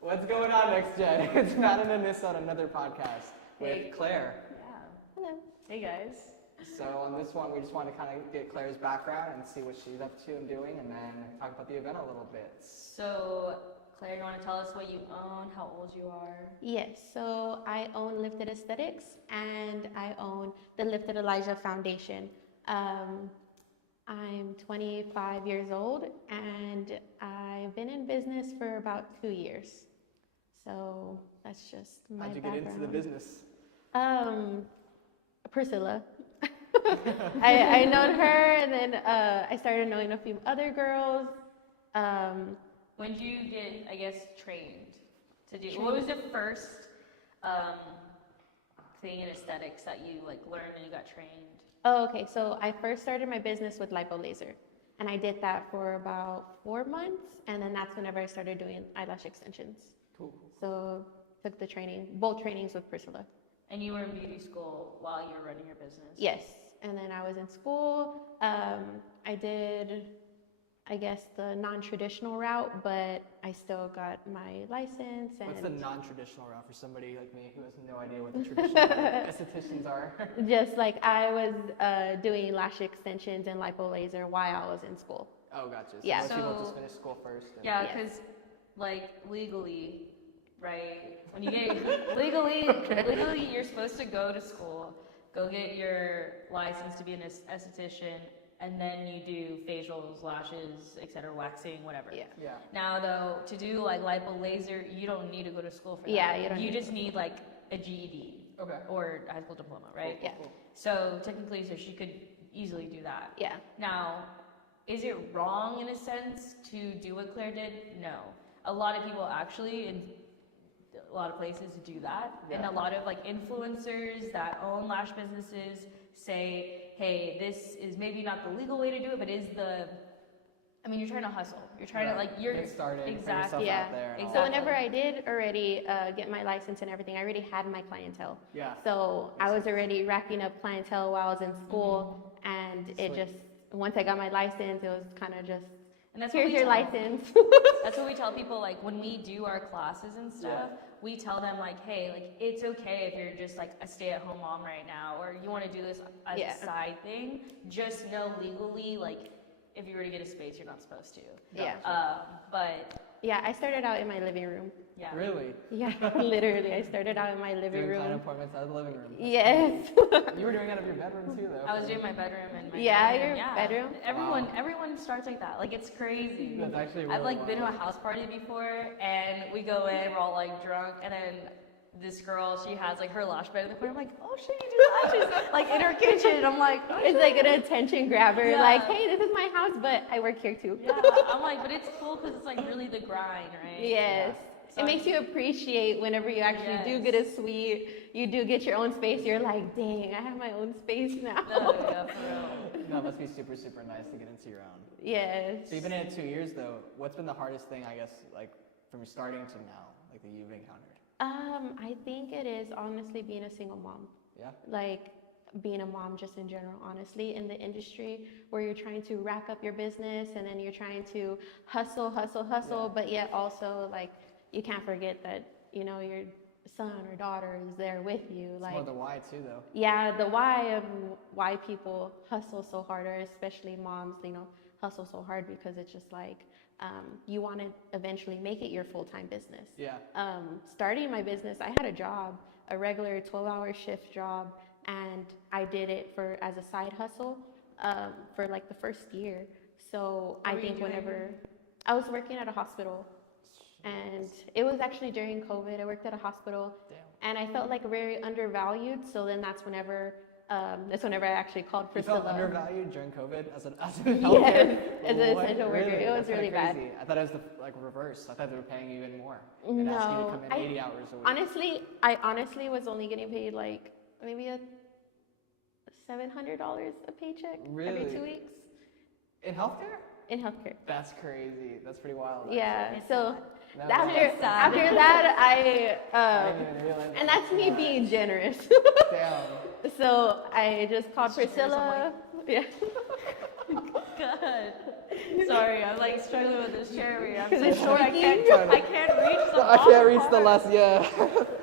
What's going on, Next Gen? It's Matt and Anissa on another podcast with Claire. Yeah. Hello. Hey guys. So on this one, we just want to kind of get Claire's background and see what she's up to and doing, and then talk about the event a little bit. So, Claire, you want to tell us what you own, how old you are? Yes, so I own Lifted Aesthetics and I own the Lifted Elijah Foundation. I'm 25 years old and I've been in business for about 2 years. So that's just my How'd you background. get into the business? Priscilla. I known her, and then I started knowing a few other girls. When did you get, I guess, trained to do? What was the first thing in aesthetics that you learned and you got trained? Oh, okay. So I first started my business with lipo laser, and I did that for about 4 months, and then that's whenever I started doing eyelash extensions. Cool. So took the training, both trainings with Priscilla. And you were in beauty school while you were running your business? Yes, and then I was in school. I did, I guess, the non-traditional route, but I still got my license. And What's the non-traditional route for somebody like me who has no idea what the traditional estheticians are? Just like I was doing lash extensions and lipo laser while I was in school. Oh, gotcha. So Yeah. most people So- just finish school first. And Yeah, Yes. because legally, right? When you get legally, you're supposed to go to school, go get your license to be an esthetician, and then you do facials, lashes, etc., waxing, whatever. Yeah. Yeah. Now, though, to do lipo laser, you don't need to go to school for that. Yeah, you don't You need just need a GED Okay. or a high school diploma, right? Yeah. Cool. So technically, so she could easily do that. Yeah. Now, is it wrong in a sense to do what Claire did? No. A lot of people actually, in a lot of places, do that. And a lot of influencers that own lash businesses say, hey, this is maybe not the legal way to do it, but is the, I mean, you're trying to hustle. You're trying to you're Get started, put exactly. yourself Yeah. out there. And all So that. whenever I did already get my license and everything, I already had my clientele. Yeah. So I was already racking up clientele while I was in school, and it Sweet. just, once I got my license, it was kind of just, And that's what here's we your tell- license. That's what we tell people, when we do our classes and stuff, we tell them, hey, it's okay if you're just, a stay-at-home mom right now, or you want to do this as Yeah. a side thing. Just know legally, if you were to get a space, you're not supposed to. Yeah. But, Yeah, I started out in my living room. yeah. Really? Yeah, literally, I started out in my living Doing client room. appointments out of the living room. Yes. You were doing it out of your bedroom too, though. I was doing my bedroom and my Yeah, bedroom. your bedroom? Everyone starts like that. It's crazy. That's actually I've really been to a wild. house party before, and we go in, we're all drunk, and then this girl, she has her lash bed in the corner. I'm like, oh shit, you do lashes, in her kitchen. I'm like, oh, It's like an attention grabber, Yeah. hey, this is my house, but I work here too. yeah. I'm like, but it's cool because it's really the grind, right? Yes. So It makes you appreciate whenever you actually do Yes. get a suite, you do get your own space, you're like, dang, I have my own space now. No, yeah, for real. No, it must be super, super nice to get into your own. Yes. So you've been in it 2 years, though. What's been the hardest thing, I guess, from starting to now, that you've encountered? I think it is honestly being a single mom. Yeah? Being a mom just in general, honestly, in the industry where you're trying to rack up your business and then you're trying to hustle, Yeah. but yet also you can't forget that, your son or daughter is there with you. It's more the why, too, though. Yeah, the why of why people hustle so hard, or especially moms, hustle so hard because it's just you want to eventually make it your full-time business. Yeah. Starting my business, I had a job, a regular 12-hour shift job, and I did it as a side hustle for the first year. So I were you think doing? whenever I was working at a hospital, and it was actually during COVID, I worked at a hospital, Damn. and I felt very undervalued. So then that's whenever I actually called You Priscilla. felt undervalued during COVID as an healthcare? Yes, as an What? essential worker. Really? It was That's kinda really bad. crazy. I thought it was the reverse. I thought they were paying you even more. And asking you to No, come in 80 hours a week. I honestly was only getting paid maybe a $700 a paycheck every Really? 2 weeks In healthcare? in healthcare. That's crazy. That's pretty wild. Yeah. It's So No, after It's sad. that, I didn't even realize and that's me being generous. Damn. So I just called She's generous, I'm Priscilla. Yeah. God. Sorry, I'm like struggling with this chair over here. I'm 'Cause so it's short. I squeaky. can't reach the I can't bottom reach the part. last, yeah.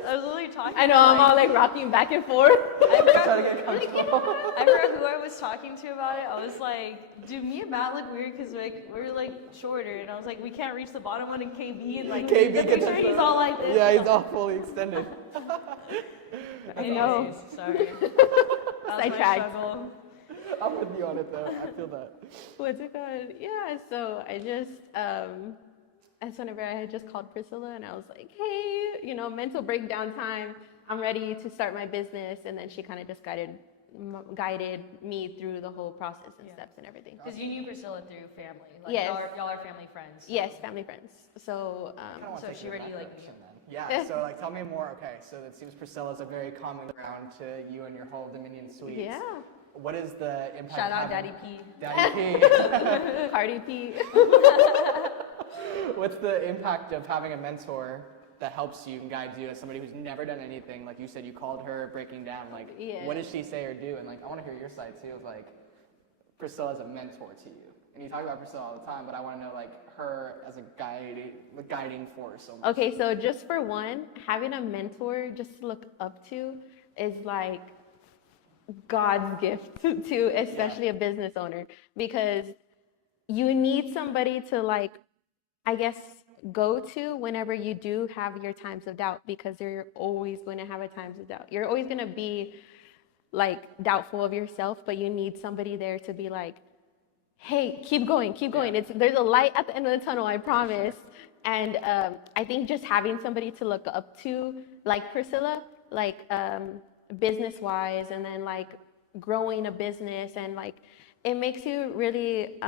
I was literally talking. I know, to, I'm all like rocking back and forth. I forgot, Trying to get comfortable. I forgot who I was talking to about it. I was like, do me and Matt look weird because like we're like shorter, and I was like, we can't reach the bottom one, and KB and like KB the gets picture, he's all like this. Yeah, he's all fully extended. I know. Anyways, sorry. That was my Sidetracked. struggle. I'm with you on it though. I feel that. What's it called? Yeah, so I just, that's whenever I had just called Priscilla and I was like, hey, you know, mental breakdown time. I'm ready to start my business. And then she kind of just guided me through the whole process and steps and everything. Because you knew Priscilla through family. Like Yes. y'all are family friends. So. Yes, family friends. So, Kinda wanna So take she it already, in that like, direction then. Yeah, so like tell me more. Okay, so it seems Priscilla's a very common ground to you and your whole Dominion Suites. yeah. What is the impact? Shout out of Daddy having- P. Daddy P. Cardi P. What's the impact of having a mentor that helps you and guides you as somebody who's never done anything? Like you said, you called her breaking down. Like, Yeah. what does she say or do? And like, I want to hear your side too. Of like, Priscilla's a mentor to you, and you talk about Priscilla all the time, but I want to know like her as a guiding force. Almost. Okay, so just for one, having a mentor just to look up to is like God's gift to especially a business owner, because you need somebody to like, I guess, go to whenever you do have your times of doubt, because you're always going to have a times of doubt. You're always going to be like doubtful of yourself, but you need somebody there to be like, hey, keep going, keep going. There's a light at the end of the tunnel, I promise. And I think just having somebody to look up to, like Priscilla, like business-wise, and then like growing a business, and like it makes you really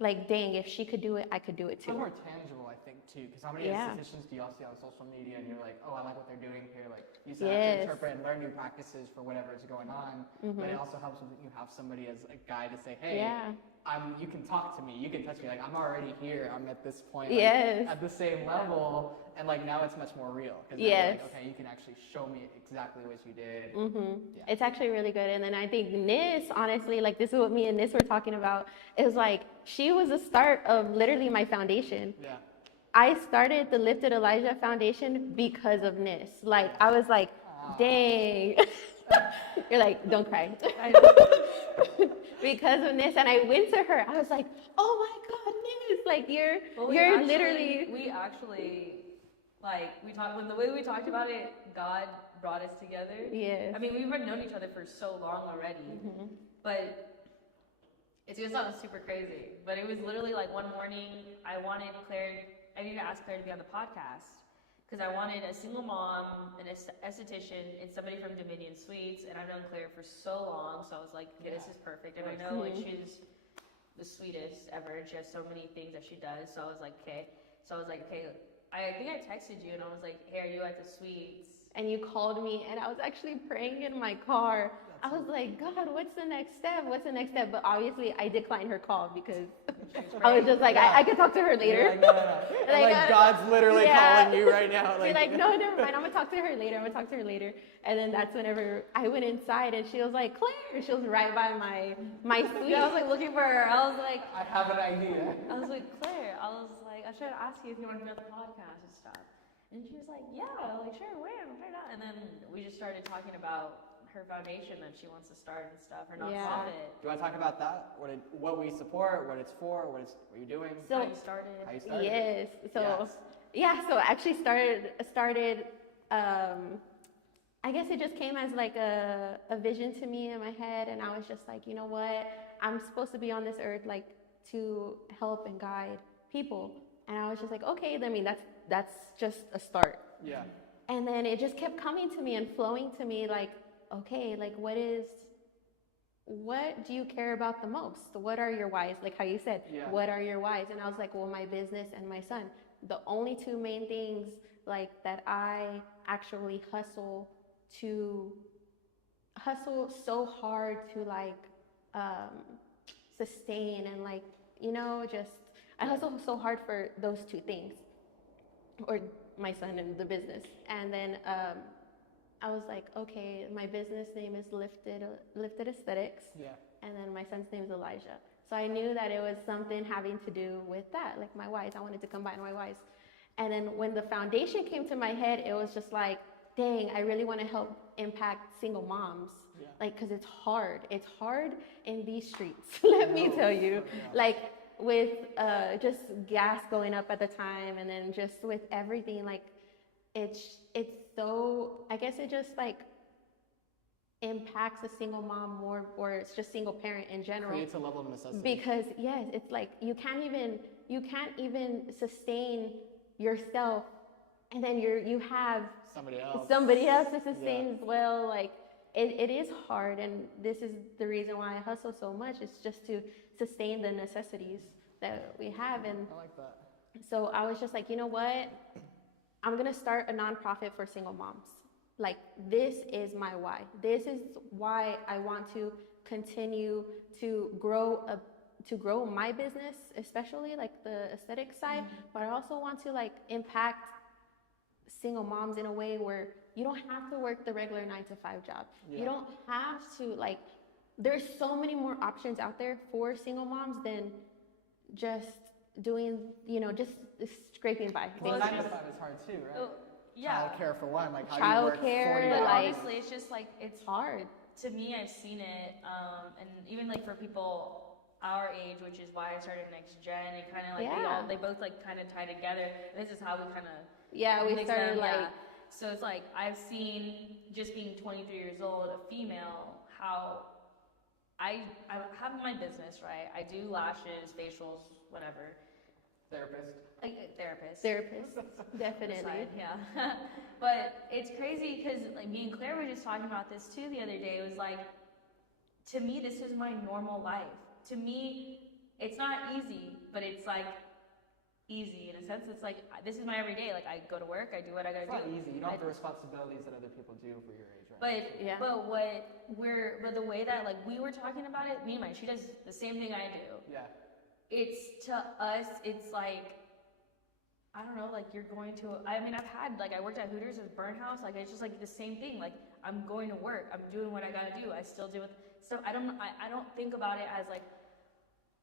like, dang, if she could do it, I could do it It's too. more tangible, I think, too, because how many institutions do y'all see on social media and you're like, oh, I like what they're doing here. Like, you still have to interpret and learn new practices for whatever is going on, but it also helps when you have somebody as a guide to say, hey, you can talk to me, you can touch me. Like, I'm already here. I'm at this point, like, at the same level, and like now it's much more real. Because like, okay, you can actually show me exactly what you did. It's actually really good. And then I think Nis, honestly, like this is what me and Nis were talking about. It was like, she was the start of literally my foundation. Yeah. I started the Lifted Elijah Foundation because of Nis. Like, I was like, dang. You're like, don't cry. Because of Nis. And I went to her. I was like, oh my God, Nis. Like, you're literally. We actually, like, the way we talked about it, God brought us together. Yes. I mean, we've known each other for so long already. But it's gonna sound super crazy. But it was literally like one morning, I needed to ask Claire to be on the podcast. Because I wanted a single mom, an esthetician, and somebody from Dominion Suites, and I've known Claire for so long, so I was like, okay, this is perfect. And I know like she's the sweetest ever, and she has so many things that she does. So I was like, okay. I think I texted you, and I was like, hey, are you at the Suites? And you called me, and I was actually praying in my car. I was like, God, what's the next step? What's the next step? But obviously, I declined her call because I was just like, I can talk to her later. Like, no. Like God's literally calling you right now. You're like, no, never mind. I'm going to talk to her later. And then that's whenever I went inside, and she was like, Claire. She was right by my suite. Yeah, I was like looking for her. I was like, I have an idea. I was like, Claire. I was like, I tried to ask you if you want to be on the podcast and stuff. And she was like, yeah, like, sure, when? Try it out. And then we just started talking about her foundation that she wants to start and stuff, her nonprofit. Do you want to talk about that? What we support, what it's for, what you're doing? So, how you started. Yes. So, so I actually started I guess it just came as like a vision to me in my head, and I was just like, you know what? I'm supposed to be on this earth like to help and guide people. And I was just like, okay, I mean, that's just a start. Yeah. And then it just kept coming to me and flowing to me like, okay, like what do you care about the most? What are your whys? Like how you said, what are your whys? And I was like, well, my business and my son. The only two main things like that I actually hustle so hard to like sustain and like, you know, just I hustle so hard for those two things, or my son and the business. And then I was like, okay, my business name is Lifted Aesthetics. Yeah. And then my son's name is Elijah. So I knew that it was something having to do with that, like my whys. I wanted to combine my whys. And then when the foundation came to my head, it was just like, dang, I really want to help impact single moms. Yeah. Like, because it's hard. It's hard in these streets, let me tell you. Yeah. Like, with just gas going up at the time, and then just with everything, like, it's so, I guess it just, like, impacts a single mom more, or it's just single parent in general. Creates a level of necessity. Because, yes, it's like, you can't even sustain yourself, and then you have somebody else to sustain as well. Like, it is hard, and this is the reason why I hustle so much. It's just to sustain the necessities that we have. And I like that. so I was just like, you know what? I'm gonna start a nonprofit for single moms. Like, this is my why. This is why I want to continue to grow my business, especially like the aesthetic side, but I also want to like impact single moms in a way where you don't have to work the regular 9-to-5 job. Yeah. You don't have to, like, there's so many more options out there for single moms than just doing, just scraping by. Well, basically. 9 to 5 is hard too, right? Oh, yeah. Childcare for one, like how you work 40 Childcare, But like, honestly, it's just like, it's hard. to me, I've seen it, and even like for people our age, which is why I started Next Gen, it kind of like they both like kind of tie together. This is how we kind of we started them, like. yeah. So it's like I've seen, just being 23 years old, a female, how I have my business, right? I do lashes, facials, whatever. Therapist. Therapist, definitely. Aside, yeah. But it's crazy because like me and Claire were just talking about this too the other day. It was like, to me, this is my normal life. To me, it's not easy, but it's like easy in a sense. It's like, this is my everyday. Like, I go to work, I do what I gotta do. It's not easy. You don't have the responsibilities that other people do for your age, right? But the way that like we were talking about it, me and she does the same thing I do. Yeah. It's, to us, it's like, I don't know, like you're going to, I mean, I worked at Hooters as burn house, like it's just like the same thing. Like, I'm going to work, I'm doing what I gotta do, I still do it. So I don't think about it as like,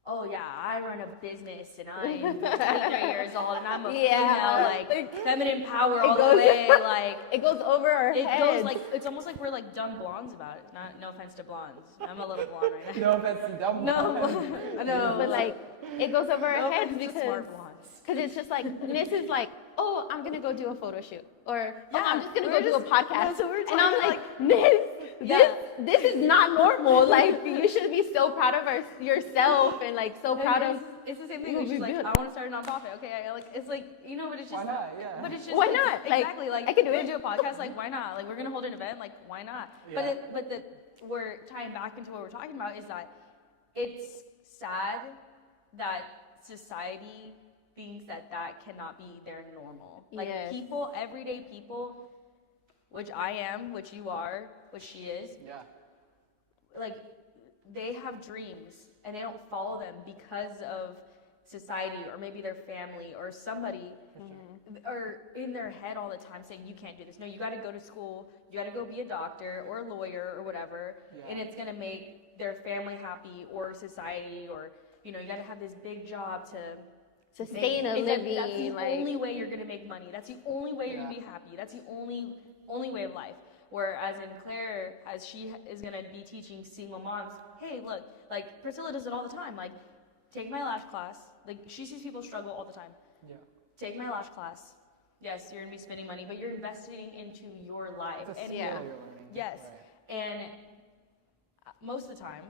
oh yeah, I run a business and I'm 23 years old and I'm a female, like feminine power all the way, like it goes over our heads. It goes like, it's almost like we're like dumb blondes about it. No offense to blondes, I'm a little blonde right now. No offense to dumb blondes. No, but like it goes over our heads because smart blondes. It's just like, this is like, oh, I'm gonna go do a photo shoot, or I'm just gonna go do a podcast, and I'm like, this is not normal. Like, you should be so proud of yourself and like so proud of. It's the same thing. She's like, I want to start a nonprofit. Okay, it's like, but it's just. Why not? Yeah. But it's just. Why not? Exactly. Like, I can do we're it. gonna do a podcast. Like, why not? Like, we're gonna hold an event. Like, why not? Yeah. We're tying back into what we're talking about is that it's sad that society thinks that cannot be their normal. Like, people, everyday people, which I am, which you are, which she is. Yeah. Like, they have dreams and they don't follow them because of society or maybe their family or somebody or in their head all the time saying, you can't do this. No, you got to go to school, you got to go be a doctor or a lawyer or whatever, and it's going to make their family happy or society, or you got to have this big job to sustain a living. That's the only way you're going to make money. That's the only way you're going to be happy. That's the only way of life. Whereas in Claire, as she is going to be teaching single moms, hey, look, like Priscilla does it all the time. Like, take my lash class. Like, she sees people struggle all the time. Yeah. Take my lash class. Yes, you're going to be spending money, but you're investing into your life. It's a skill you're learning. Yes. Right. And most of the time,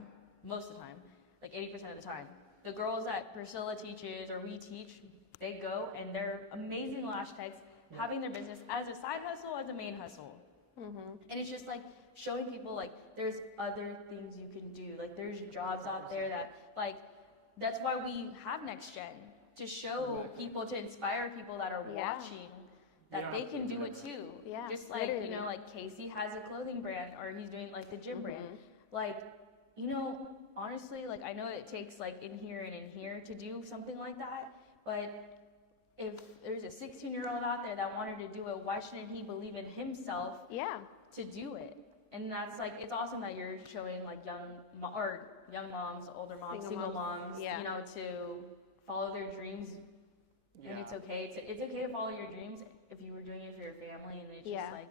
like 80% of the time, the girls that Priscilla teaches or we teach, they go and they're amazing lash techs, having their business as a side hustle, as a main hustle. And it's just like showing people like there's other things you can do. Like, there's jobs out there that, like, that's why we have Next Gen, to show people, to inspire people that are watching that they can do it too. Yeah, just like, like Casey has a clothing brand, or he's doing like the gym brand. Like, honestly, like, I know it takes like in here and in here to do something like that, but if there's a 16-year-old out there that wanted to do it, why shouldn't he believe in himself to do it? And that's like, it's awesome that you're showing like young or young moms, older moms, single moms, Yeah. you know, to follow their dreams. And it's okay to follow your dreams if you were doing it for your family, and it's just like,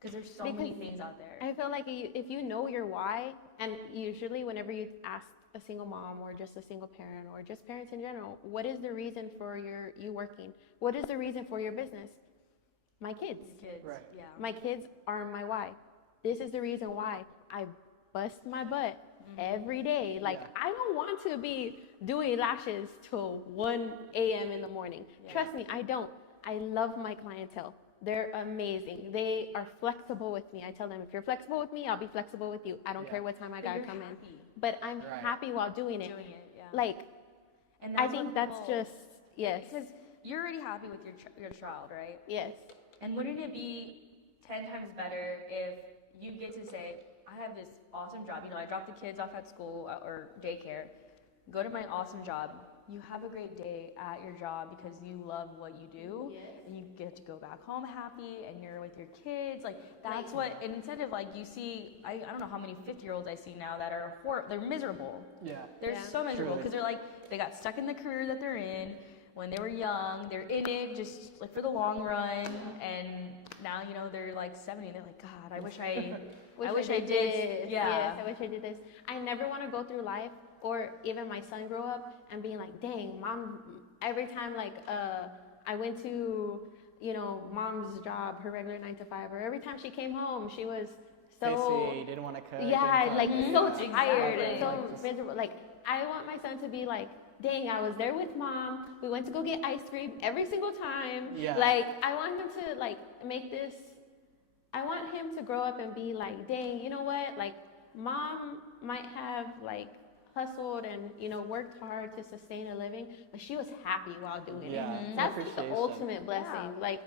because there's so many things out there. I feel like if you know your why, and usually whenever you ask a single mom or just a single parent or just parents in general, what is the reason for you working? What is the reason for your business? My kids. Right. Yeah. My kids are my why. This is the reason why I bust my butt every day. Like, I don't want to be doing lashes till 1 a.m. in the morning. Trust me, I don't. I love my clientele. They're amazing. They are flexible with me. I tell them, if you're flexible with me, I'll be flexible with you. I don't care what time I gotta come in. But I'm happy while doing it. Like, and I think that's just, yes. Because you're already happy with your child, right? Yes. And wouldn't it be 10 times better if you get to say, I have this awesome job. You know, I drop the kids off at school or daycare, go to my awesome job. You have a great day at your job because you love what you do, and you get to go back home happy, and you're with your kids. Like, that's what, and instead of like, you see, I don't know how many 50-year-olds I see now that are they're miserable. Yeah. They're so miserable because they're like, they got stuck in the career that they're in when they were young. They're in it just like for the long run, and now, you know, they're like 70. They're like, God, I wish I did this. Yes, I wish I did this. I never want to go through life, or even my son grow up and being like, dang, mom, every time like I went to, you know, mom's job, her regular 9 to 5, or every time she came home, she was so busy, didn't want to cook. Yeah, like so tired and so Exactly. miserable. Like, I want my son to be like, dang, I was there with mom. We went to go get ice cream every single time. Yeah. Like, I want him to like make this. I want him to grow up and be like, dang, you know what? Like, mom might have like hustled and, you know, worked hard to sustain a living, but she was happy while doing it. That's the ultimate blessing. Like,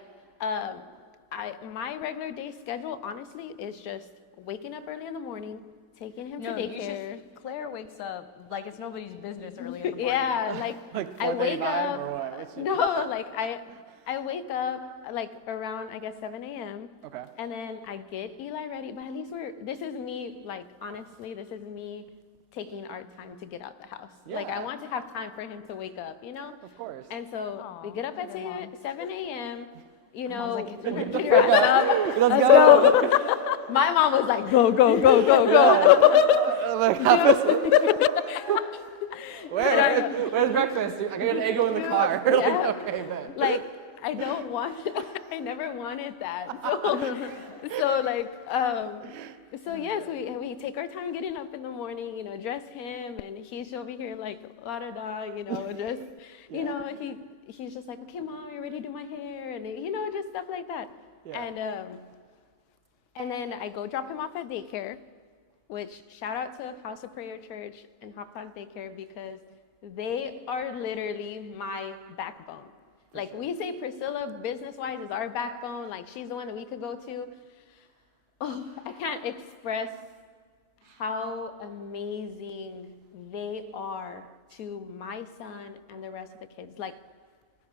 my regular day schedule, honestly, is just waking up early in the morning, taking him to daycare. Claire wakes up like it's nobody's business early in the morning. Yeah, like I wake 4:35 up. or what? No, like I wake up like around, I guess, 7 a.m. Okay. And then I get Eli ready. But at least this is me, like, honestly, this is me taking our time to get out the house. Yeah. Like, I want to have time for him to wake up, you know? Of course. And so we get up at 7 a.m., you know. Let's go. My mom was like, go, go, go, go, go. I'm like, where's breakfast? I got an Eggo in the car. Like, okay, man. Like, I never wanted that. So yes, we take our time getting up in the morning, you know, dress him, and he's over here like la da da, you know, just, you know, he's just like, okay, mom, you ready to do my hair, and you know, just stuff like that. Yeah. And then I go drop him off at daycare, which shout out to House of Prayer Church and Hop On Daycare, because they are literally my backbone. Like, we say Priscilla, business-wise, is our backbone. Like, she's the one that we could go to. Oh, I can't express how amazing they are to my son and the rest of the kids. Like,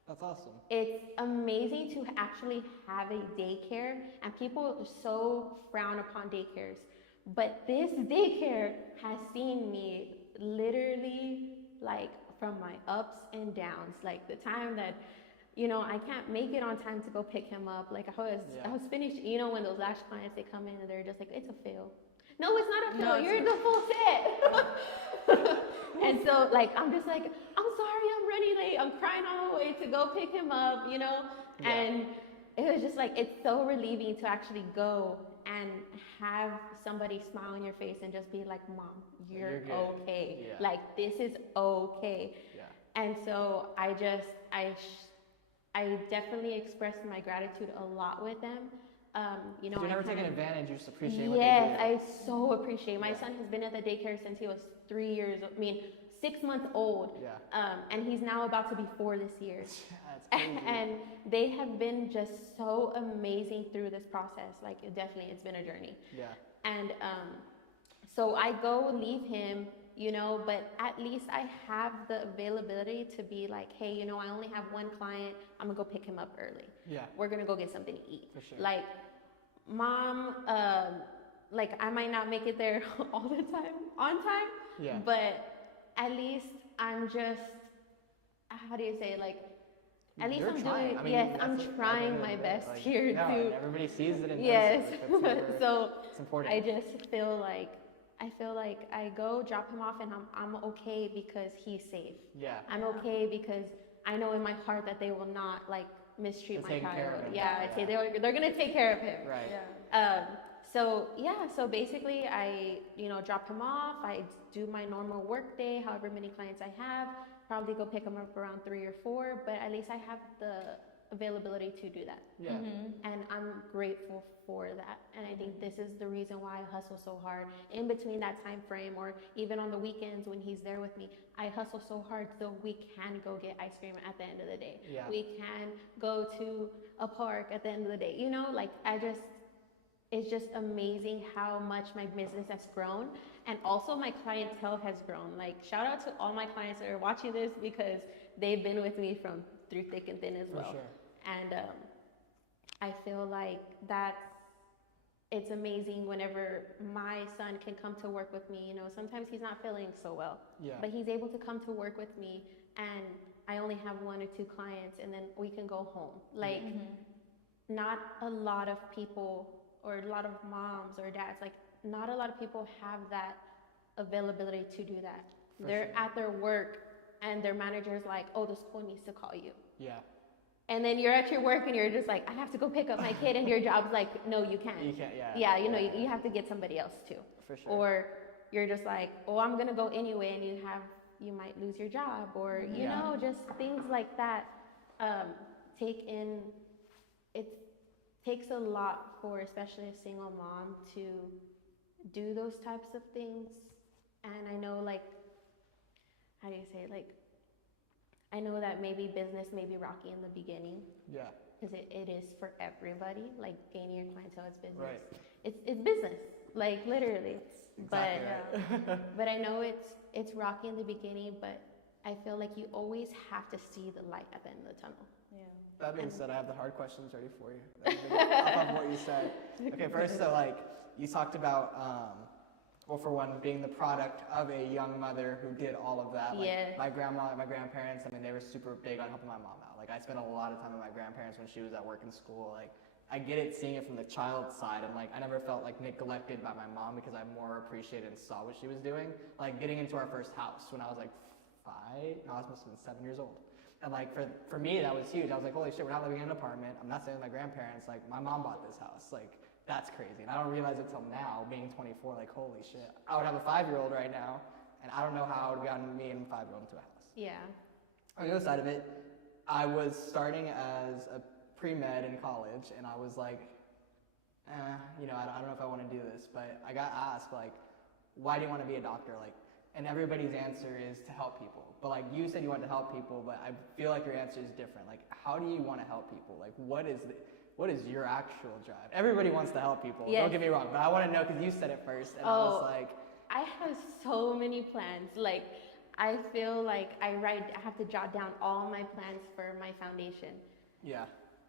that's awesome. It's amazing to actually have a daycare, and people so frown upon daycares. But this daycare has seen me literally, like, from my ups and downs. Like, the time that, you know, I can't make it on time to go pick him up. Like, I was finished, you know, when those lash clients, they come in and they're just like, it's a fail. No, it's not a fail. You're the full set. And so, like, I'm just like, I'm sorry, I'm running late. I'm crying all the way to go pick him up, you know? Yeah. And it was just like, it's so relieving to actually go and have somebody smile on your face and just be like, Mom, you're okay. Yeah. Like, this is okay. Yeah. And so I definitely expressed my gratitude a lot with them. You know, you're never taking advantage, you just appreciate what yes, they do. I so appreciate. My son has been at the daycare since he was 6 months old. Yeah. And he's now about to be 4 this year. That's crazy. And they have been just so amazing through this process. Like, it's been a journey. Yeah. And so I go leave him, you know, but at least I have the availability to be like, hey, you know, I only have one client. I'm gonna go pick him up early. Yeah. We're gonna go get something to eat. For sure. Like, Mom, like, I might not make it there all the time, on time, Yeah. But at least I'm just, how do you say, like, at least I'm trying. doing, I mean, yes, I'm that's at the trying end of my the day, best like, here no, to, and everybody sees it and yes. knows it. Like, So it's important. I just feel like, I go drop him off and I'm okay because he's safe. Yeah. I'm okay because I know in my heart that they will not like mistreat They're my taking care of child. him. Yeah, Yeah. they're gonna take care of him. Right. Yeah. So basically I, drop him off. I do my normal work day, however many clients I have, probably go pick him up around 3 or 4, but at least I have the availability to do that. Yeah. And I'm grateful for that. And I think this is the reason why I hustle so hard in between that time frame, or even on the weekends when he's there with me. I hustle so hard so we can go get ice cream at the end of the day. Yeah. We can go to a park at the end of the day. It's just amazing how much my business has grown, and also my clientele has grown. Like, shout out to all my clients that are watching this, because they've been with me from through thick and thin as well. For sure. And I feel like it's amazing whenever my son can come to work with me. Sometimes he's not feeling so well, but he's able to come to work with me, and I only have 1 or 2 clients, and then we can go home. Like, not a lot of people, or a lot of moms or dads, like, not a lot of people have that availability to do that. They're at their work, and their manager's like, oh, the school needs to call you. Yeah. And then you're at your work and you're just like, I have to go pick up my kid, and your job's like, no, you can't. You can't, yeah. Yeah, you have to get somebody else too. For sure. Or you're just like, oh, I'm gonna go anyway, and you might lose your job, or just things like that. It takes a lot for, especially a single mom, to do those types of things. And I know, like, how do you say, like, I know that maybe business may be rocky in the beginning. Yeah. Because it is for everybody. Like, gaining your clientele is business. Right. It's business, like, literally. Exactly right. But I know it's rocky in the beginning, but I feel like you always have to see the light at the end of the tunnel. Yeah. That being said, I have the hard questions ready for you. Off of what you said. Okay, first, so, like, you talked about, well, for one, being the product of a young mother who did all of that. Like, Yes. my grandma and my grandparents, I mean, they were super big on helping my mom out. Like, I spent a lot of time with my grandparents when she was at work and school. Like, I get it seeing it from the child's side, and, like, I never felt, like, neglected by my mom because I more appreciated and saw what she was doing. Like, getting into our first house when I was, like, 5, no, I must have been 7 years old. And, like, for me, that was huge. I was like, holy shit, we're not living in an apartment. I'm not staying with my grandparents. Like, my mom bought this house. Like, that's crazy. And I don't realize it till now, being 24, like, holy shit. I would have a 5-year-old right now, and I don't know how I would have gotten me and a 5-year-old into a house. Yeah. On the other side of it, I was starting as a pre-med in college, and I was like, I don't know if I want to do this. But I got asked, like, why do you want to be a doctor? Like, and everybody's answer is to help people. But, like, you said you want to help people, but I feel like your answer is different. Like, how do you want to help people? Like, what is your actual drive? Everybody wants to help people. Yes. Don't get me wrong, but I want to know because you said it first, and I was like, I have so many plans. Like, I feel like I have to jot down all my plans for my foundation. yeah.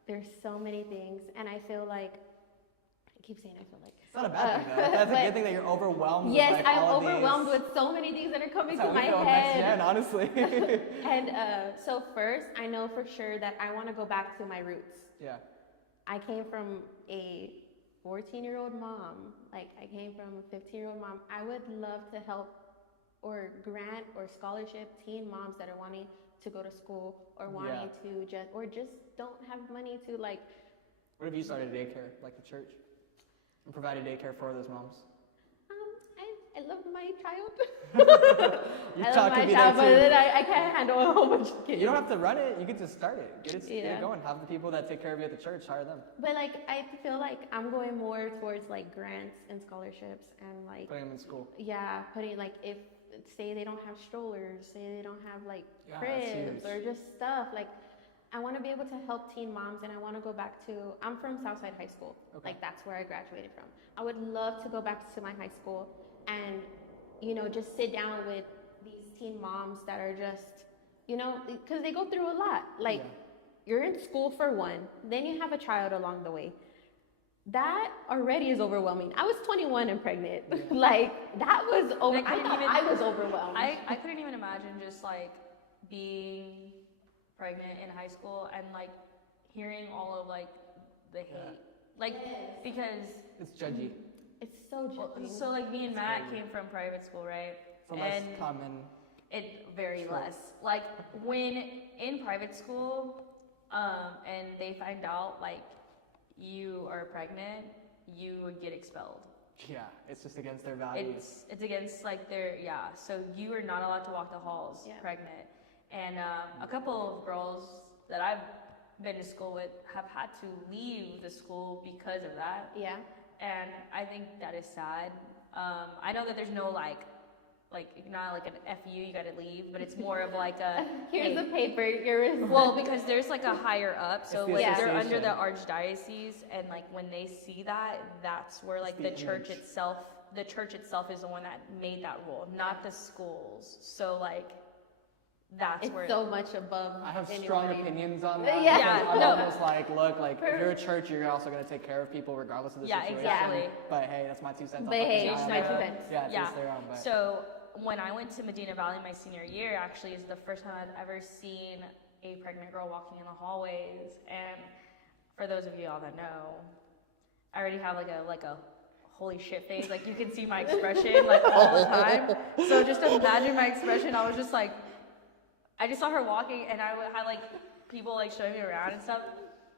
There's so many things, and I feel like, I keep saying I feel like. It's not a bad thing, though. That's a good thing that you're overwhelmed Yes, with, like, I'm all of overwhelmed these. with so many things that are coming That's to how my we feel next head. gen, honestly. And so first, I know for sure that I want to go back to my roots. Yeah. I came from a 14-year-old mom. Like, I came from a 15-year-old mom. I would love to help or grant or scholarship teen moms that are wanting to go to school, or wanting to just don't have money to, like. What if you started a daycare, like the church, and provided daycare for those moms? I love my child. Your I child love my could be child, but there too. then I can't handle a whole bunch of kids. You don't have to run it. You could just start it. Get Yeah. it going. Have the people that take care of you at the church, hire them. But, like, I feel like I'm going more towards, like, grants and scholarships, and, like, Putting them in school. yeah, putting, like, if, say they don't have strollers, say they don't have, like, Yeah, that's cribs, huge. or just stuff, like, I want to be able to help teen moms, and I want to go back to, I'm from Southside High School. Okay. Like, that's where I graduated from. I would love to go back to my high school and, just sit down with these teen moms that are just, because they go through a lot. Like, Yeah. you're in school for one, then you have a child along the way. that already is overwhelming. I was 21 and pregnant. Like, that was over. I was overwhelmed. I couldn't even imagine just like being pregnant in high school and like hearing all of like the hate. Like, because it's judgy. It's so judgy. So like me and Matt came from private school, right? So less common. It very less. Like when in private school, and they find out like you are pregnant, you would get expelled. Yeah, it's just against their values. It's against like their, so you are not allowed to walk the halls pregnant. And a couple of girls that I've been to school with have had to leave the school because of that. Yeah. And I think that is sad. I know that there's no like not like an FU, you gotta leave, but it's more of like a here's the paper, you're well, because there's like a higher up, so the like they're under the archdiocese, and like when they see that, that's where like the church itself is the one that made that rule, not the schools. So like that's it's where so much above. I have strong opinions on that. Yeah. I'm almost like, look, like if you're a church, you're also going to take care of people regardless of the situation. Exactly. But hey, that's my 2 cents. But hey, it's my 2 cents. Yeah, it's their own. But. So when I went to Medina Valley my senior year, actually is the first time I've ever seen a pregnant girl walking in the hallways. And for those of you all that know, I already have like a holy shit face. Like you can see my expression like all the time. So just imagine my expression. I was just like, I just saw her walking, and I had like people like showing me around and stuff,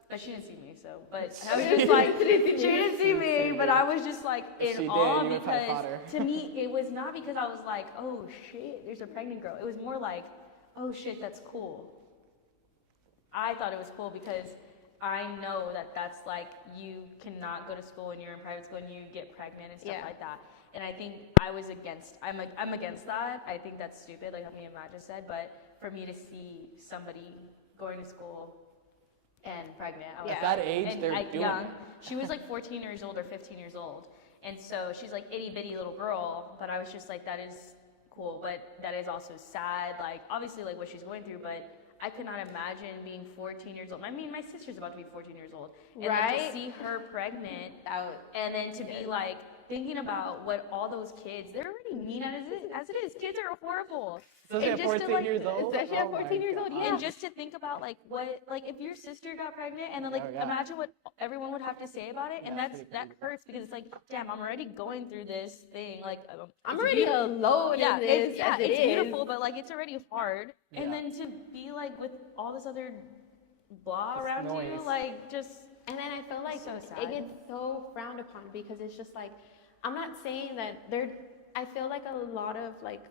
but she didn't see me. So, but I was just like, she didn't see me, but I was just like in awe because to me it was not because I was like, oh shit, there's a pregnant girl. It was more like, oh shit, that's cool. I thought it was cool because I know that that's like you cannot go to school when you're in private school and you get pregnant and stuff like that. And I think I'm against that. I think that's stupid, like how me and Matt just said. But for me to see somebody going to school and pregnant, I was at that age, they're doing young. it. She was like 14 years old or 15 years old, and so she's like itty bitty little girl. But I was just like, that is cool, but that is also sad. Like obviously, like what she's going through, but I could not imagine being 14 years old. I mean, my sister's about to be 14 years old, and then to see her pregnant, and then to be like thinking about what all those kids, they're already mean as it is. Kids are horrible. Especially at 14 years old? Especially at 14 years old, yeah. And just to think about like what, like if your sister got pregnant and then like imagine what everyone would have to say about it, and that hurts because it's like, damn, I'm already going through this thing. Like I'm already alone in this. It's beautiful, but like it's already hard. Yeah. And then to be like with all this other blah around you, like just. And then I feel like it gets so frowned upon because it's just like, I'm not saying that I feel like a lot of like,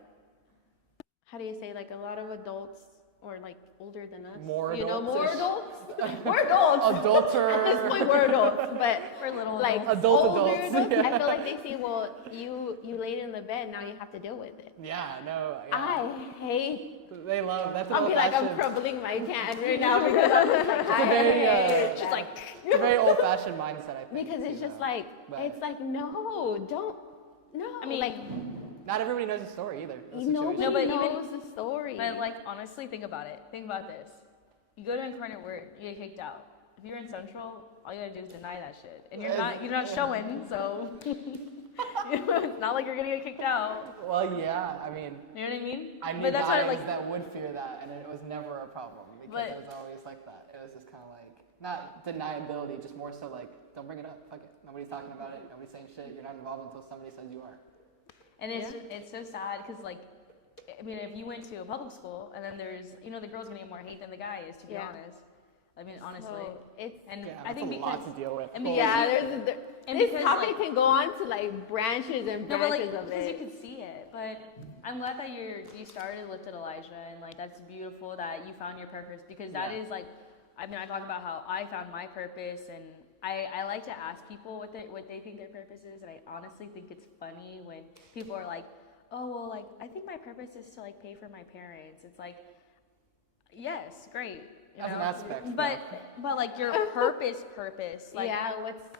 how do you say, like a lot of adults or like older than us. More adults. More adults. Adults are. At this point, we're adults, but we're little like adults. I feel like they see, well, you laid in the bed, now you have to deal with it. Yeah, no. Yeah. I hate. They love that's. I'll be like, I'm crumbling my can right now because I'm just like, it's a very, she's like, it's a very old-fashioned mindset, I think. Because it's just like, it's like, no, don't, no. I mean, like. Not everybody knows the story either. Nobody knows the story. But like, honestly, think about it. Think about this. You go to Incarnate Word, you get kicked out. If you're in Central, all you gotta do is deny that shit, and you're not showing. So it's not like you're gonna get kicked out. Well, yeah. I mean, you know what I mean? I knew guys that would fear that, and it was never a problem because it was always like that. It was just kind of like not deniability, just more so like, don't bring it up. Fuck it. Nobody's talking about it. Nobody's saying shit. You're not involved until somebody says you are. And it's so sad because, like, I mean, if you went to a public school and then there's, the girl's gonna get more hate than the guy is, to be honest. I mean, honestly. So I think because a lot to deal with. And this topic can go on to like branches and branches of it. Because you can see it, but I'm glad that you started Lifted Elijah, and like that's beautiful that you found your purpose, because that is like, I mean, I talk about how I found my purpose, and I like to ask people what they think their purpose is, and I honestly think it's funny when people are like, oh, well, like, I think my purpose is to, like, pay for my parents. It's like, yes, great. That's an aspect. But like, your purpose, like,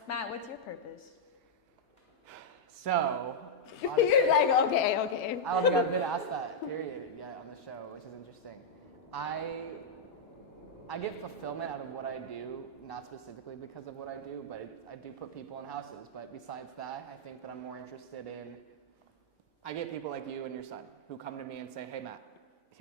Matt, what's your purpose? So, you're like, okay. I don't think I've been asked that, period, yet on the show, which is interesting. I get fulfillment out of what I do, not specifically because of what I do, but I do put people in houses. But besides that, I think that I'm more interested in, I get people like you and your son who come to me and say, hey, Matt,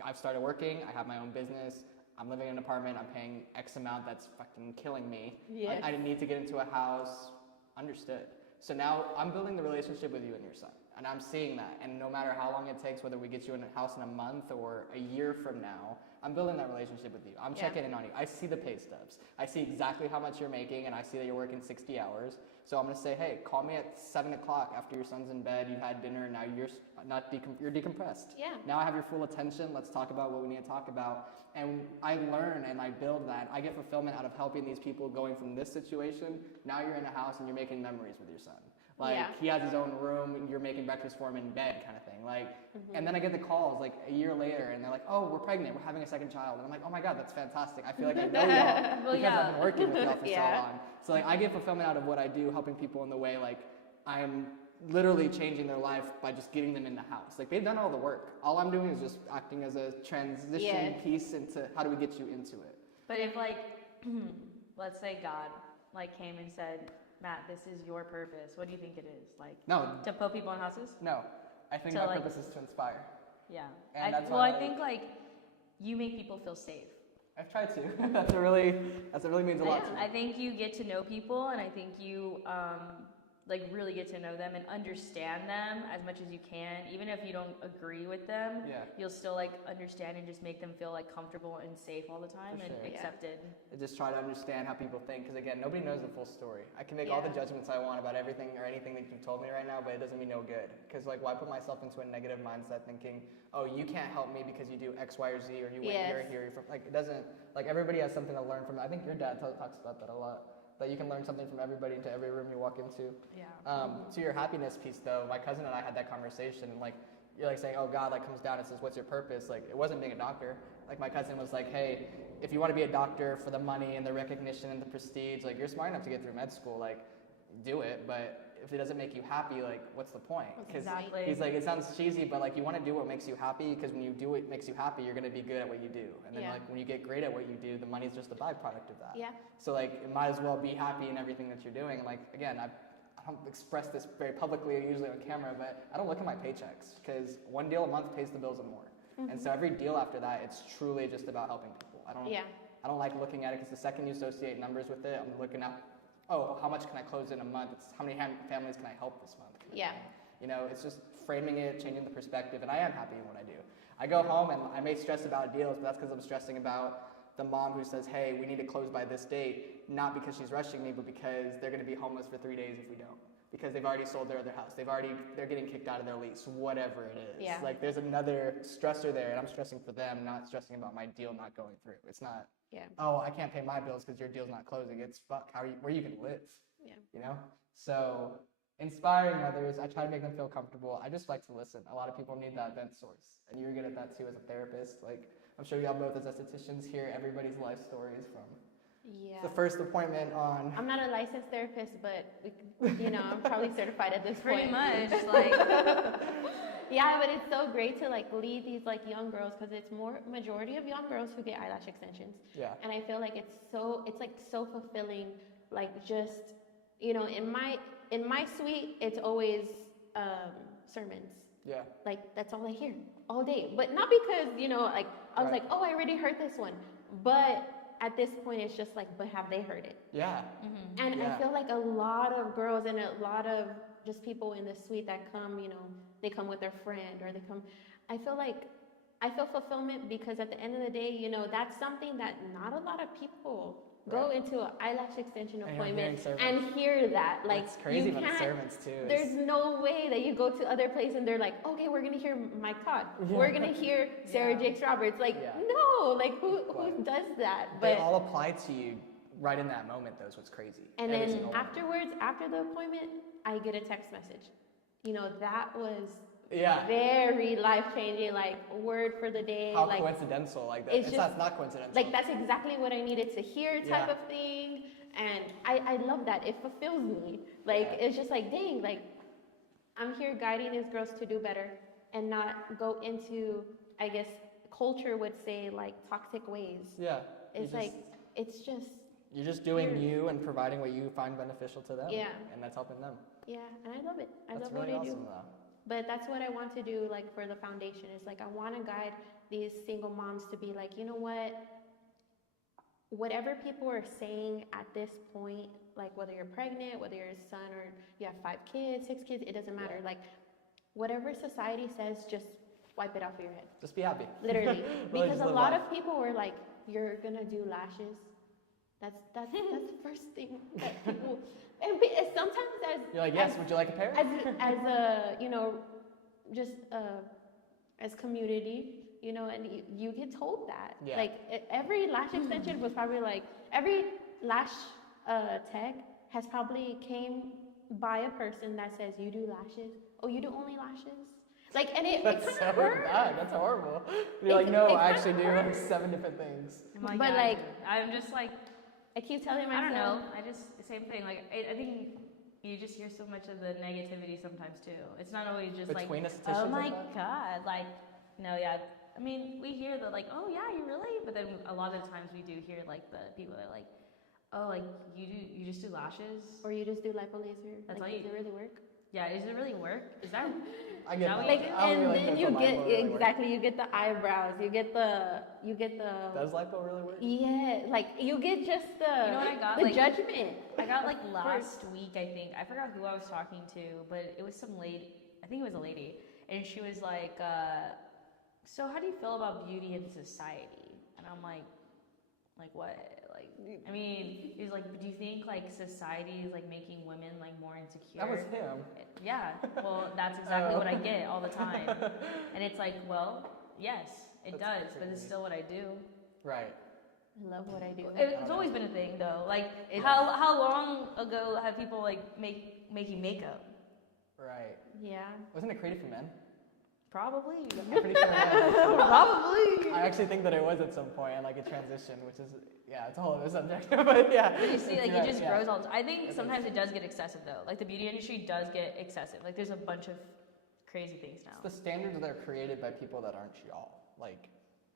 I've started working, I have my own business, I'm living in an apartment, I'm paying X amount that's fucking killing me. Yes. I didn't need to get into a house, understood. So now I'm building the relationship with you and your son, and I'm seeing that. And no matter how long it takes, whether we get you in a house in a month or a year from now, I'm building that relationship with you. I'm checking in on you. I see the pay stubs. I see exactly how much you're making, and I see that you're working 60 hours. So I'm gonna say, hey, call me at 7 o'clock after your son's in bed, you had dinner, and now you're decompressed. Yeah. Now I have your full attention. Let's talk about what we need to talk about. And I learn and I build that. I get fulfillment out of helping these people going from this situation. Now you're in a house and you're making memories with your son. Like he has his own room and you're making breakfast for him in bed kind of thing. Like, and then I get the calls like a year later and they're like, oh, we're pregnant. We're having a second child. And I'm like, oh my God, that's fantastic. I feel like I know y'all because I've been working with y'all for so long. So like I get fulfillment out of what I do, helping people in the way like I'm literally changing their life by just getting them in the house. Like they've done all the work. All I'm doing is just acting as a transition piece into how do we get you into it. But if like, let's say God like came and said, Matt, this is your purpose. What do you think it is? Like to put people in houses? No, I think my purpose is to inspire. Yeah. And I think like you make people feel safe. I've tried to. that really means a lot to me. I think you get to know people, and I think you like really get to know them and understand them as much as you can. Even if you don't agree with them, you'll still like understand and just make them feel like comfortable and safe all the time and accepted. I just try to understand how people think, because again, nobody knows the full story. I can make all the judgments I want about everything or anything that you've told me right now, but it doesn't mean no good. Because like, why put myself into a negative mindset thinking, oh, you can't help me because you do X, Y, or Z, or you went here, you're from, like, it doesn't, like everybody has something to learn from it. I think your dad talks about that a lot. That you can learn something from everybody into every room you walk into. To your happiness piece though, my cousin and I had that conversation and like, you're like saying, oh God, like comes down and says, what's your purpose? Like it wasn't being a doctor. Like my cousin was like, hey, if you want to be a doctor for the money and the recognition and the prestige, like you're smart enough to get through med school, like do it. But if it doesn't make you happy, like what's the point? Because he's like, it sounds cheesy, but like you want to do what makes you happy, because when you do what makes you happy, you're going to be good at what you do. And then like when you get great at what you do, the money's just a byproduct of that. So like it might as well be happy in everything that you're doing. And like again, I don't express this very publicly, usually on camera, but I don't look at my paychecks, because one deal a month pays the bills and more. And so every deal after that, it's truly just about helping people. I don't like looking at it, because the second you associate numbers with it, I'm looking at, oh, how much can I close in a month? It's how many families can I help this month? You know, it's just framing it, changing the perspective, and I am happy in what I do. I go home and I may stress about deals, but that's because I'm stressing about the mom who says, hey, we need to close by this date, not because she's rushing me, but because they're going to be homeless for 3 days if we don't. Because they've already sold their other house. They're getting kicked out of their lease, whatever it is. Like there's another stressor there, and I'm stressing for them, not stressing about my deal not going through. It's not, oh, I can't pay my bills because your deal's not closing. It's fuck, where are you going to live? You know? So inspiring others, I try to make them feel comfortable. I just like to listen. A lot of people need that vent source, and you're good at that too as a therapist. Like I'm sure y'all both as estheticians hear everybody's life stories from the first appointment on. I'm not a licensed therapist, but you know, I'm probably certified at this Pretty point. much, like. Yeah, but it's so great to like lead these like young girls, because it's majority of young girls who get eyelash extensions. And I feel like it's like so fulfilling. Like just, you know, in my suite, it's always sermons. Like that's all I hear all day. But not because, you know, like I was like, oh, I already heard this one, but at this point, it's just like, but have they heard it? And I feel like a lot of girls and a lot of just people in the suite that come, you know, they come with their friend or they come. I feel fulfillment because at the end of the day, you know, that's something that not a lot of people go into an eyelash extension appointment and hear that. Like, it's crazy about the servants too. There's no way that you go to other places and they're like, okay, we're gonna hear Mike Todd. We're gonna hear Sarah Jakes Roberts. Like, no, like who does that? But they all apply to you right in that moment, though, is what's crazy. And then afterwards, after the appointment, I get a text message. You know, that was very life-changing, like word for the day. How like, coincidental, like that. That's not coincidental. Like that's exactly what I needed to hear type of thing. And I love that. It fulfills me. Like it's just like, dang, like I'm here guiding these girls to do better and not go into, I guess, culture would say like toxic ways. Yeah. It's like, it's just. You're just doing you and providing what you find beneficial to them. Yeah. And that's helping them. Yeah, and I love it. I That's love really what I do. awesome, though. But that's what I want to do, like, for the foundation. Is like, I want to guide these single moms to be like, you know what? Whatever people are saying at this point, like whether you're pregnant, whether you're a son or you have 5 kids, 6 kids, it doesn't matter. Like, whatever society says, just wipe it off of your head. Just be happy. Literally. Really Because just a live lot life. of people were like, you're gonna do lashes. That's the first thing that people. And sometimes as You're like, yes, would you like a pair? as a just as community, and you get told that. Yeah. Like every lash extension was probably like every lash tech has probably came by a person that says you do lashes. Oh, you do only lashes? Like, and it That's kind so of hurts. bad. That's horrible. You're like, no, it I kinda actually do hurts. like 7 different things. I'm But, yeah, like, I'm just like, I keep telling I myself. don't know. I just, same thing. Like, I think you just hear so much of the negativity sometimes too. It's not always just Between like, estheticians oh my like that? God. Like, no, yeah. I mean, we hear the like, oh yeah, you really? But then a lot of the times we do hear like the people that are like, oh, like you just do lashes? Or you just do lipo laser. That's like, all does you- it really work? Yeah, does it really work? Is that, I get Now that. we- Like, I don't and really then think you the get lipo really works. exactly, you get the eyebrows, you get the Does lipo really work? yeah, like you get just the You know what I got? the Like, judgment. I got like last week, I think. I forgot who I was talking to, but it was some lady. I think it was a lady, and she was like, "So how do you feel about beauty in society?" And I'm like what? Like, I mean, he's like, "Do you think like society is like making women like more insecure?" That was him. Yeah. Well, that's exactly what I get all the time, and it's like, well, yes, it That's does, but it's crazy. still what I do. Right. I love what I do. It's always been a thing though. Like how long ago have people like making makeup? Right. Yeah. Wasn't it created for men? Probably. I'm pretty sure it was. Probably. I actually think that it was at some point, like a transition, which is, yeah, it's a whole other subject. But yeah. But you see, like You're it just right, grows all. I think It sometimes it does get excessive though. Like the beauty industry does get excessive. Like there's a bunch of crazy things now. The standards that are created by people that aren't y'all. Like,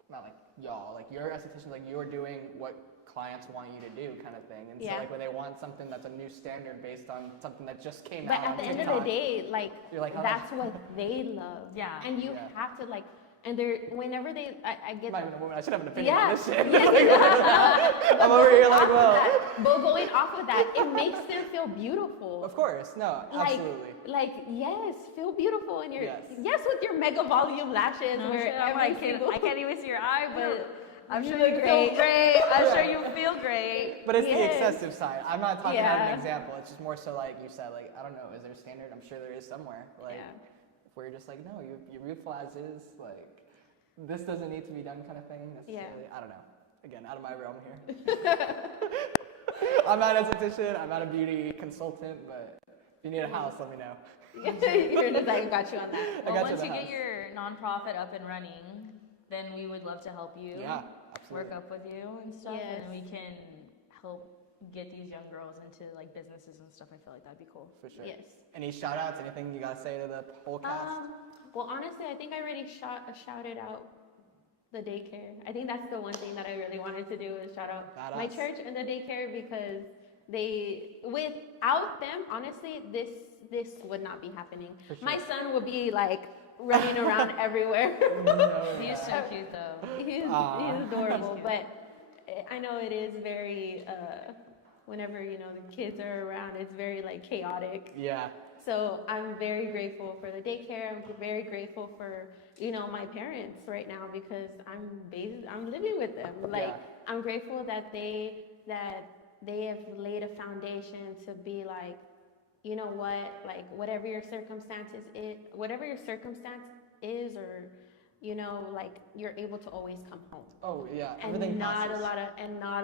not like y'all. Like you're esthetician, like you're doing what clients want you to do kind of thing. And Yeah. so like when they want something that's a new standard based on something that just came But out at on the end of TikTok, the day, like you're like, oh, that's what they love. Yeah. And you Yeah. have to like, and they're whenever I get. I'm not even a woman. I should have an opinion Yeah. on this shit. Yes, I'm over here like, well, but going off of that, it makes them feel beautiful. of course, no, absolutely. Like yes, feel beautiful in your Yes. with your mega volume lashes. No where shit, I'm every like, single I can't even see your eye, but I'm You sure look you great. feel great. I'm sure you feel great. But it's the Yes. excessive side. I'm not talking about Yeah. an example. It's just more so like you said, like, I don't know, is there a standard? I'm sure there is somewhere. Like, Yeah. where you're just like, no, your beautiful as is, like, this doesn't need to be done kind of thing necessarily. I don't know. Again, out of my realm here. I'm not an esthetician, I'm not a beauty consultant, but if you need a house, let me know. You're just like, I got you on that. I Well, got once you you the get house. your nonprofit up and running, then we would love to help you. Yeah, absolutely. Work up with you and stuff, Yes. and then we can help get these young girls into like businesses and stuff. I feel like that'd be cool. For sure. Yes. Any shout outs, anything you gotta say to the whole cast? Well, honestly, I think I already shouted out the daycare. I think that's the one thing that I really wanted to do is shout out my Badass. church and the daycare because without them, honestly, this would not be happening. For sure. My son would be like running around everywhere. He's so cute though. He's Aw. adorable, He's cute. but I know it is very. Whenever the kids are around, it's very like chaotic. Yeah. So I'm very grateful for the daycare. I'm very grateful for my parents right now because I'm living with them. Like Yeah. I'm grateful that they have laid a foundation to be like, you know what, like whatever your circumstance is, or like you're able to always come home. Oh, yeah. And Everything not passes. a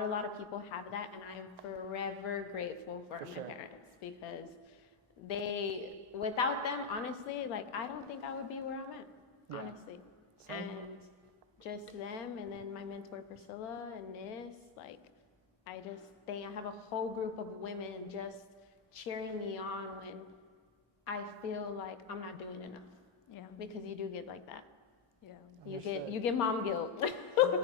lot of people have that, and I am forever grateful for For my sure. parents because without them, honestly, like I don't think I would be where I'm at, Yeah. honestly. Same. And just them, and then my mentor Priscilla and Nis, like I have a whole group of women just cheering me on when I feel like I'm not doing enough, Yeah. because you do get like that. Yeah. You get mom guilt.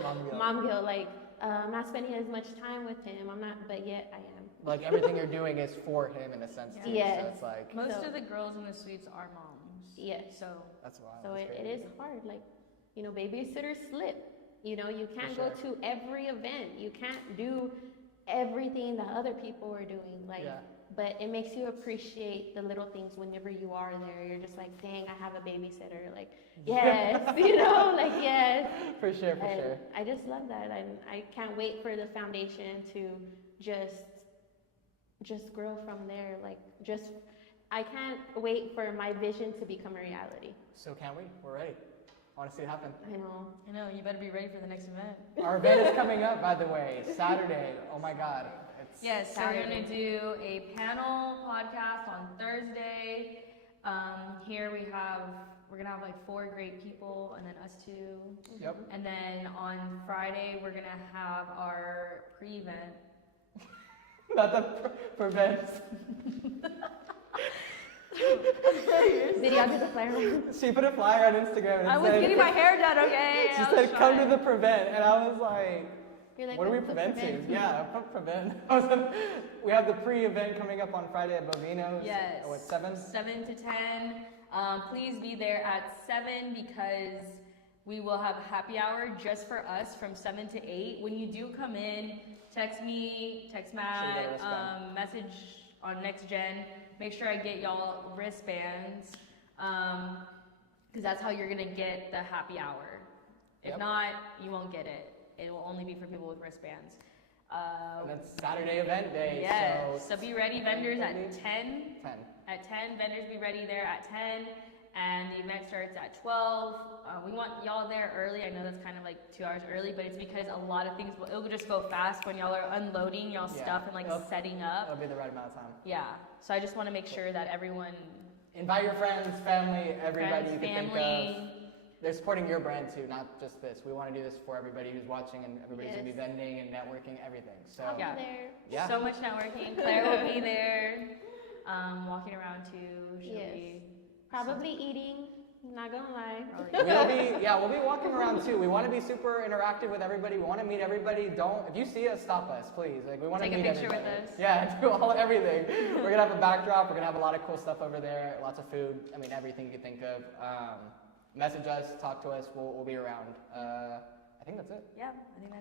Mom guilt. Mom guilt, like I'm not spending as much time with him. I'm not, but yet I am. Like everything you're doing is for him in a sense too. Yes. So it's like Most So- of the girls in the suites are moms. Yes. So that's wild. So That's it crazy. is hard. Like, babysitters slip. You can't go sure. to every event. You can't do everything that other people are doing. Like, Yeah. but it makes you appreciate the little things whenever you are there. You're just like, dang, I have a babysitter. Like, yes, like, yes. For sure, for And sure. I just love that. And I can't wait for the foundation to just grow from there. Like, I can't wait for my vision to become a reality. So can we? We're ready. I want to see it happen. I know. I know you better be ready for the next event. Our event is coming up, by the way, Saturday. Oh my God. It's Yes, so we're Saturday. going to do a panel podcast on Thursday. Here we're going to have like 4 great people and then us 2. Yep. And then on Friday, we're going to have our pre-event. Not the prevents. Did y'all get the flyer? She put a flyer on Instagram and it I was said, getting my hair done, okay? she I was said, come to trying. the prevent. And I was like, You're like, what are we "What's the preventing? prevent?" Yeah, prevent. We have the pre-event coming up on Friday at Bovino's. Yes. What, 7? 7 to 10. Please be there at 7 because we will have a happy hour just for us from 7 to 8. When you do come in, text me, text Matt, So you get a wristband. message on NextGen. Make sure I get y'all wristbands because that's how you're going to get the happy hour. If Yep. not, you won't get it. It will only be for people with wristbands. And that's Saturday event day. Yes. So So be ready, vendors at 10. 10. At 10, vendors be ready there at 10, and the event starts at 12. We want y'all there early. I know that's kind of like 2 hours early, but it's because a lot of things it'll just go fast when y'all are unloading y'all Yeah. stuff and like It'll- setting up. That'll be the right amount of time. Yeah. So I just want to make sure that everyone, Invite your friends, family, everybody friends, you can think family, of. They're supporting your brand too, not just this. We want to do this for everybody who's watching and everybody's going to be Yes. vending and networking, everything. So, I'll be Yeah. there. yeah. so much networking. Claire will be there, walking around too. She'll Yes. be Probably eating. Not gonna lie. we'll be walking around too. We want to be super interactive with everybody. We want to meet everybody. If you see us, stop us, please. Like we want to Take a meet picture with everybody. us. Yeah, do everything. We're gonna have a backdrop. We're gonna have a lot of cool stuff over there. Lots of food. I mean, everything you can think of. Message us, talk to us. We'll be around. I think that's it. Yeah, I think that's